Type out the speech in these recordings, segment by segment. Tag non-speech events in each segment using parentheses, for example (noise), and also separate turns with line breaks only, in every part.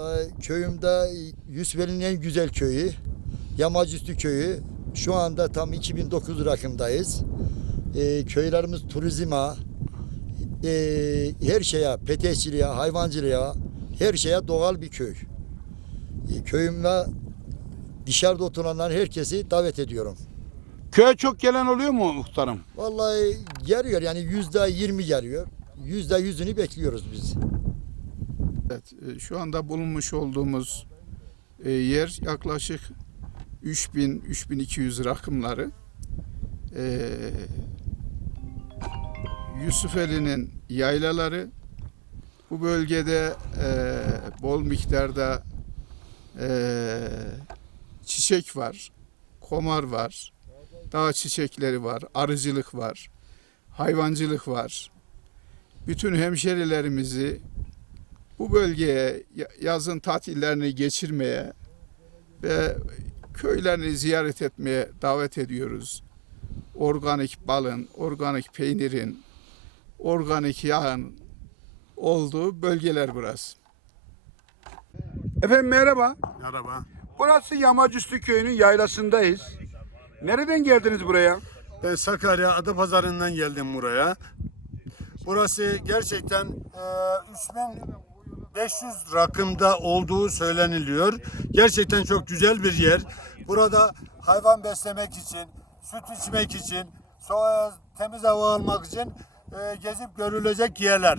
Vallahi Köyümde Yusufeli'nin en güzel köyü, Yamacüstü köyü. Şu anda tam 2009 rakımdayız. Ee, köylerimiz turizma, e, her şeye, peteşçiliğe, hayvancılığa, her şeye doğal bir köy. E, köyümde dışarıda oturanlar herkesi davet ediyorum.
Köye çok gelen oluyor mu muhtarım?
Vallahi geliyor yani yüzde yirmi geliyor. Yüzde yüzünü bekliyoruz biz.
Evet, e, şu anda bulunmuş olduğumuz e, yer yaklaşık 3000-3200 rakımları. E, Yusufeli'nin yaylaları bu bölgede bol miktarda çiçek var, komar var, dağ çiçekleri var, arıcılık var, hayvancılık var. Bütün hemşerilerimizi bu bölgeye ya- yazın tatillerini geçirmeye ve köylerini ziyaret etmeye davet ediyoruz. Organik balın, organik peynirin, organik yağın olduğu bölgeler burası.
Efendim merhaba.
Merhaba.
Burası Yamacüstü köyünün yaylasındayız. Nereden geldiniz buraya?
Ben Sakarya Adapazarı'ndan geldim buraya. Burası gerçekten e, 3500 rakımda olduğu söyleniliyor. Gerçekten çok güzel bir yer. Burada hayvan beslemek için, süt içmek için, so- temiz hava almak için e, gezip görülecek yerler.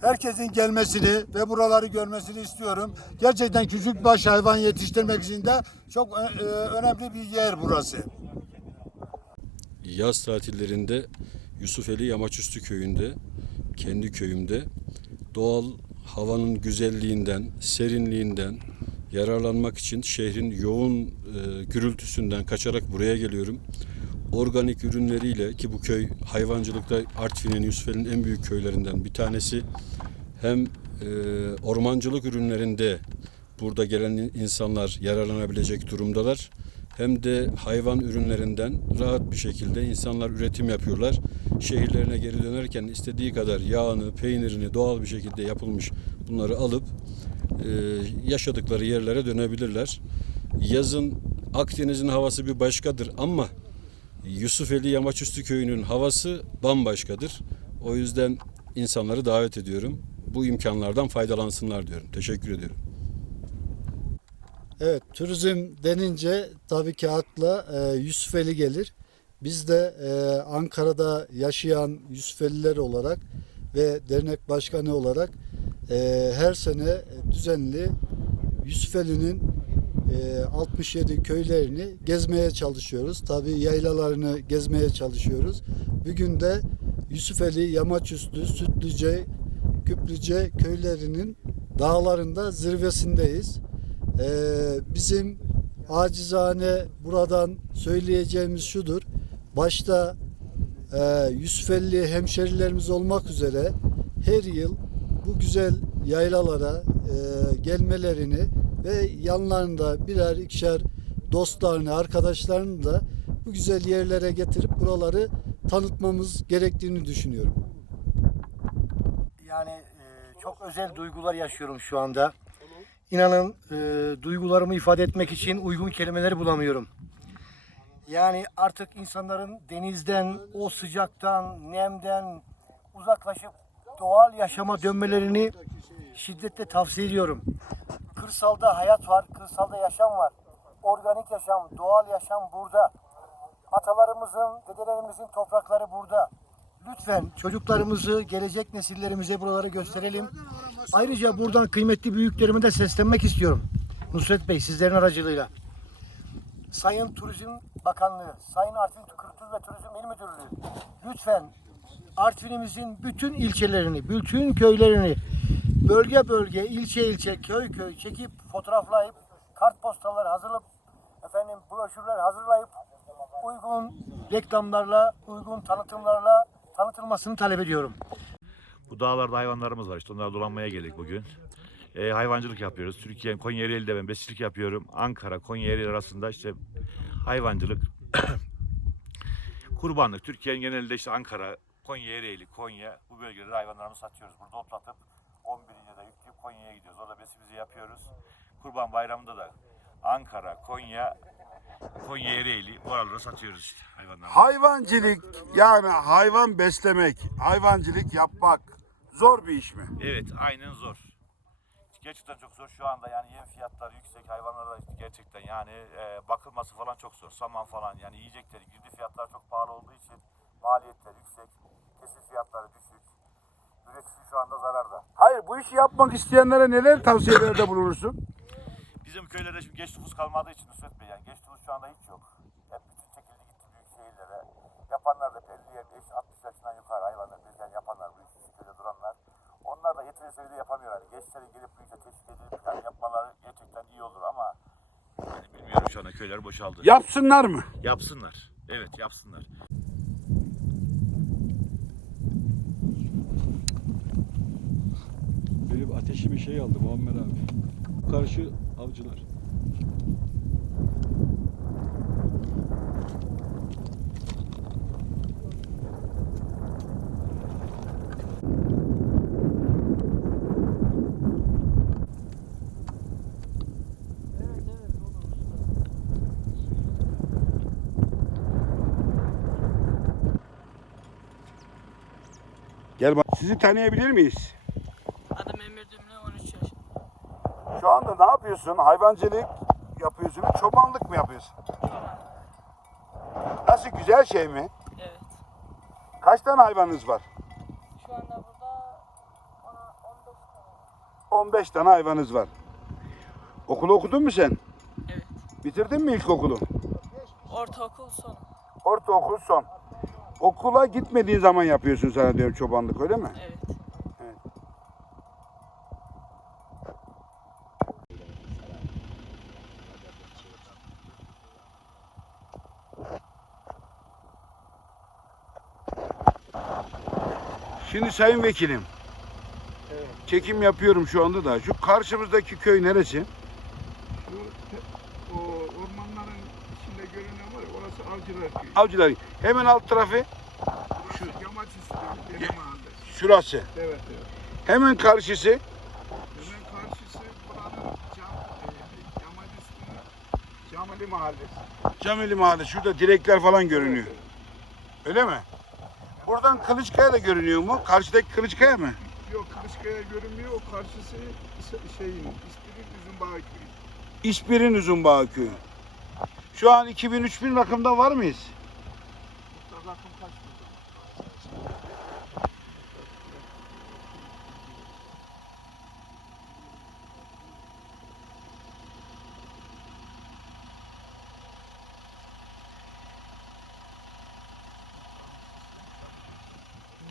Herkesin gelmesini ve buraları görmesini istiyorum. Gerçekten küçük baş hayvan yetiştirmek için de çok ö- e, önemli bir yer burası.
yaz tatillerinde Yusufeli Yamaçüstü köyünde, kendi köyümde doğal havanın güzelliğinden, serinliğinden yararlanmak için şehrin yoğun e, gürültüsünden kaçarak buraya geliyorum. Organik ürünleriyle ki bu köy hayvancılıkta Artvin'in, Yusufeli'nin en büyük köylerinden bir tanesi. Hem e, ormancılık ürünlerinde burada gelen insanlar yararlanabilecek durumdalar hem de hayvan ürünlerinden rahat bir şekilde insanlar üretim yapıyorlar. Şehirlerine geri dönerken istediği kadar yağını, peynirini doğal bir şekilde yapılmış bunları alıp e, yaşadıkları yerlere dönebilirler. Yazın Akdeniz'in havası bir başkadır ama Yusufeli Yamaçüstü köyünün havası bambaşkadır. O yüzden insanları davet ediyorum. Bu imkanlardan faydalansınlar diyorum. Teşekkür ediyorum.
Evet, turizm denince tabii ki akla e, Yusufeli gelir. Biz de e, Ankara'da yaşayan Yusufeliler olarak ve dernek başkanı olarak e, her sene düzenli Yusufeli'nin e, 67 köylerini gezmeye çalışıyoruz. Tabii yaylalarını gezmeye çalışıyoruz. Bugün de Yusufeli, Yamaçüstü, Sütlüce, Küplüce köylerinin dağlarında zirvesindeyiz. Ee, bizim acizane buradan söyleyeceğimiz şudur. Başta e, Yusufeli hemşerilerimiz olmak üzere her yıl bu güzel yaylalara e, gelmelerini ve yanlarında birer ikişer dostlarını, arkadaşlarını da bu güzel yerlere getirip buraları tanıtmamız gerektiğini düşünüyorum.
Yani e, çok özel duygular yaşıyorum şu anda. İnanın e, duygularımı ifade etmek için uygun kelimeleri bulamıyorum. Yani artık insanların denizden, o sıcaktan, nemden uzaklaşıp doğal yaşama dönmelerini şiddetle tavsiye ediyorum. Kırsalda hayat var, kırsalda yaşam var. Organik yaşam, doğal yaşam burada. Atalarımızın, dedelerimizin toprakları burada. Lütfen çocuklarımızı, gelecek nesillerimize buraları gösterelim. Ayrıca buradan kıymetli büyüklerime de seslenmek istiyorum. Nusret Bey sizlerin aracılığıyla. Sayın Turizm Bakanlığı, Sayın Artvin Kültür ve Turizm İl Müdürlüğü lütfen Artvin'imizin bütün ilçelerini, bütün köylerini bölge bölge, ilçe ilçe, köy köy çekip fotoğraflayıp kartpostallar hazırlayıp efendim broşürler hazırlayıp uygun reklamlarla, uygun tanıtımlarla tanıtılmasını talep ediyorum.
Bu dağlarda hayvanlarımız var işte onlara dolanmaya geldik bugün. Ee, hayvancılık yapıyoruz. Türkiye Konya Ereğli'de ben besicilik yapıyorum. Ankara, Konya Ereğli arasında işte hayvancılık, (coughs) kurbanlık. Türkiye'nin genelinde işte Ankara, Konya Ereğli, Konya bu bölgelerde hayvanlarımızı satıyoruz. Burada otlatıp 11'inde de yükleyip Konya'ya gidiyoruz. Orada besimizi yapıyoruz. Kurban Bayramı'nda da Ankara, Konya, Konya Ereğli oralara satıyoruz işte hayvanları.
Hayvancılık yani hayvan beslemek, hayvancılık yapmak zor bir iş mi?
Evet, aynen zor. Gerçekten çok zor. Şu anda yani yem fiyatları yüksek. Hayvanlara gerçekten yani e, bakılması falan çok zor. Saman falan yani yiyecekleri, girdi fiyatlar çok pahalı olduğu için maliyetler yüksek. Kesim fiyatları düşük. Üretici şu anda zararda.
Hayır bu işi yapmak isteyenlere neler tavsiyelerde bulunursun?
Bizim köylerde şimdi geç nüfus kalmadığı için Nusret Bey yani geç nüfus şu anda hiç yok. Hep bütün çekildi gitti büyük şehirlere. Yapanlar da 50 55 60 yaşından yukarı hayvanlar bezgen yapanlar bu işi şu köyde duranlar. Onlar da yeteri seviyede yapamıyor. Yani gençlerin gelip bu işe teşvik edilip yani yapmaları gerçekten iyi olur ama yani bilmiyorum şu anda köyler boşaldı.
Yapsınlar mı?
Yapsınlar. Evet yapsınlar.
Benim ateşimi şey aldı Muammer abi. Karşı avcılar.
Gel bak. Sizi tanıyabilir miyiz? Şu anda ne yapıyorsun? Hayvancılık yapıyorsun. Çobanlık mı yapıyorsun? Nasıl güzel şey mi?
Evet.
Kaç tane hayvanınız var?
Şu anda burada ona 15 tane.
15 tane hayvanınız var. Okul okudun mu sen?
Evet.
Bitirdin mi ilkokulu?
Ortaokul sonu.
Ortaokul son. Okula gitmediğin zaman yapıyorsun sana diyorum çobanlık öyle mi?
Evet.
Şimdi sayın vekilim. Çekim yapıyorum şu anda da. Şu karşımızdaki köy neresi?
Şu o ormanların içinde görünen var ya orası Avcılar Köyü.
Avcılar. Hemen alt tarafı
Şu yamaç Dere Mahallesi.
şurası.
Evet evet.
Hemen karşısı
Hemen karşısı buranın cam, e, yamaç üstünün Camali Mahallesi.
Camili Mahalle. Şurada direkler falan görünüyor. Öyle mi? Buradan Kılıçkaya da görünüyor mu? Karşıdaki Kılıçkaya mı?
Yok Kılıçkaya görünmüyor. O karşısı şeyin İstirik Üzümbağ Köyü.
İspir'in Uzunbağ köyü. Şu an 2000-3000 rakımda var mıyız?
Rakım kaç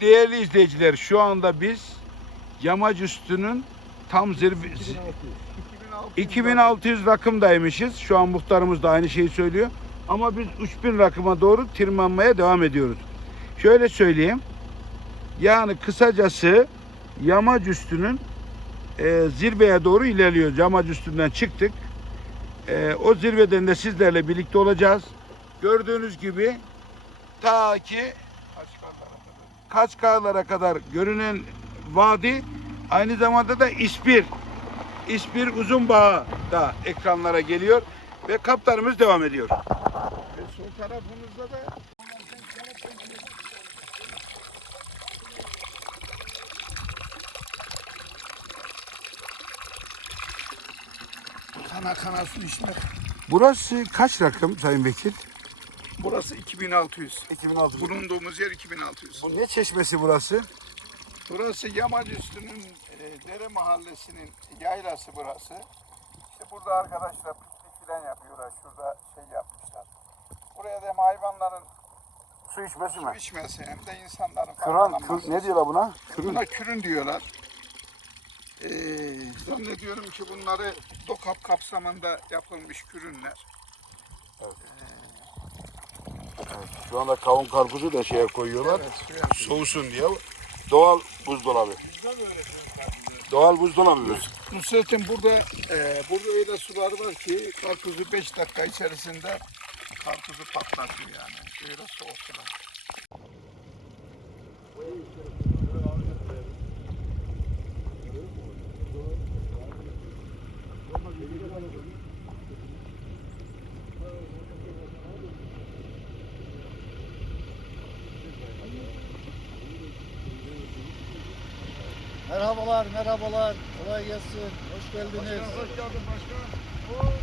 Değerli izleyiciler şu anda biz Yamaç Üstü'nün tam zirve
2600.
2600 rakımdaymışız. Şu an muhtarımız da aynı şeyi söylüyor. Ama biz 3000 rakıma doğru tırmanmaya devam ediyoruz. Şöyle söyleyeyim. Yani kısacası Yamaç Üstü'nün e, zirveye doğru ilerliyoruz. Yamaç Üstü'nden çıktık. E, o zirveden de sizlerle birlikte olacağız. Gördüğünüz gibi ta ki Kaçkarlara kadar görünen vadi aynı zamanda da İspir. İspir Uzunbağ da ekranlara geliyor ve kaptanımız devam ediyor.
Ve sol tarafımızda da kana kana su içmek.
Burası kaç rakım Sayın Vekil?
Burası 2600.
2006.
Bulunduğumuz yer 2600.
Bu ne çeşmesi burası?
Burası Yamaç Üstü'nün e, Dere Mahallesi'nin yaylası burası. İşte burada arkadaşlar piknik falan yapıyorlar. Şurada şey yapmışlar. Buraya da hem hayvanların
Su içmesi
su
mi?
içmesi hem de insanların
Kıran,
faydalanması.
kır, ne diyorlar buna? Kırın.
Buna kürün diyorlar. Ee, zannediyorum ki bunları DOKAP kapsamında yapılmış kürünler.
Şu anda kavun karpuzu da şeye koyuyorlar.
Evet,
Soğusun diye. Doğal buzdolabı. Doğal buzdolabı. bu.
Nusret'in burada e, burada öyle sular var ki karpuzu 5 dakika içerisinde karpuzu patlatıyor yani. Öyle soğuk sular.
Merhabalar, merhabalar. Kolay gelsin. Hoş geldiniz.
Hoş geldin başkan.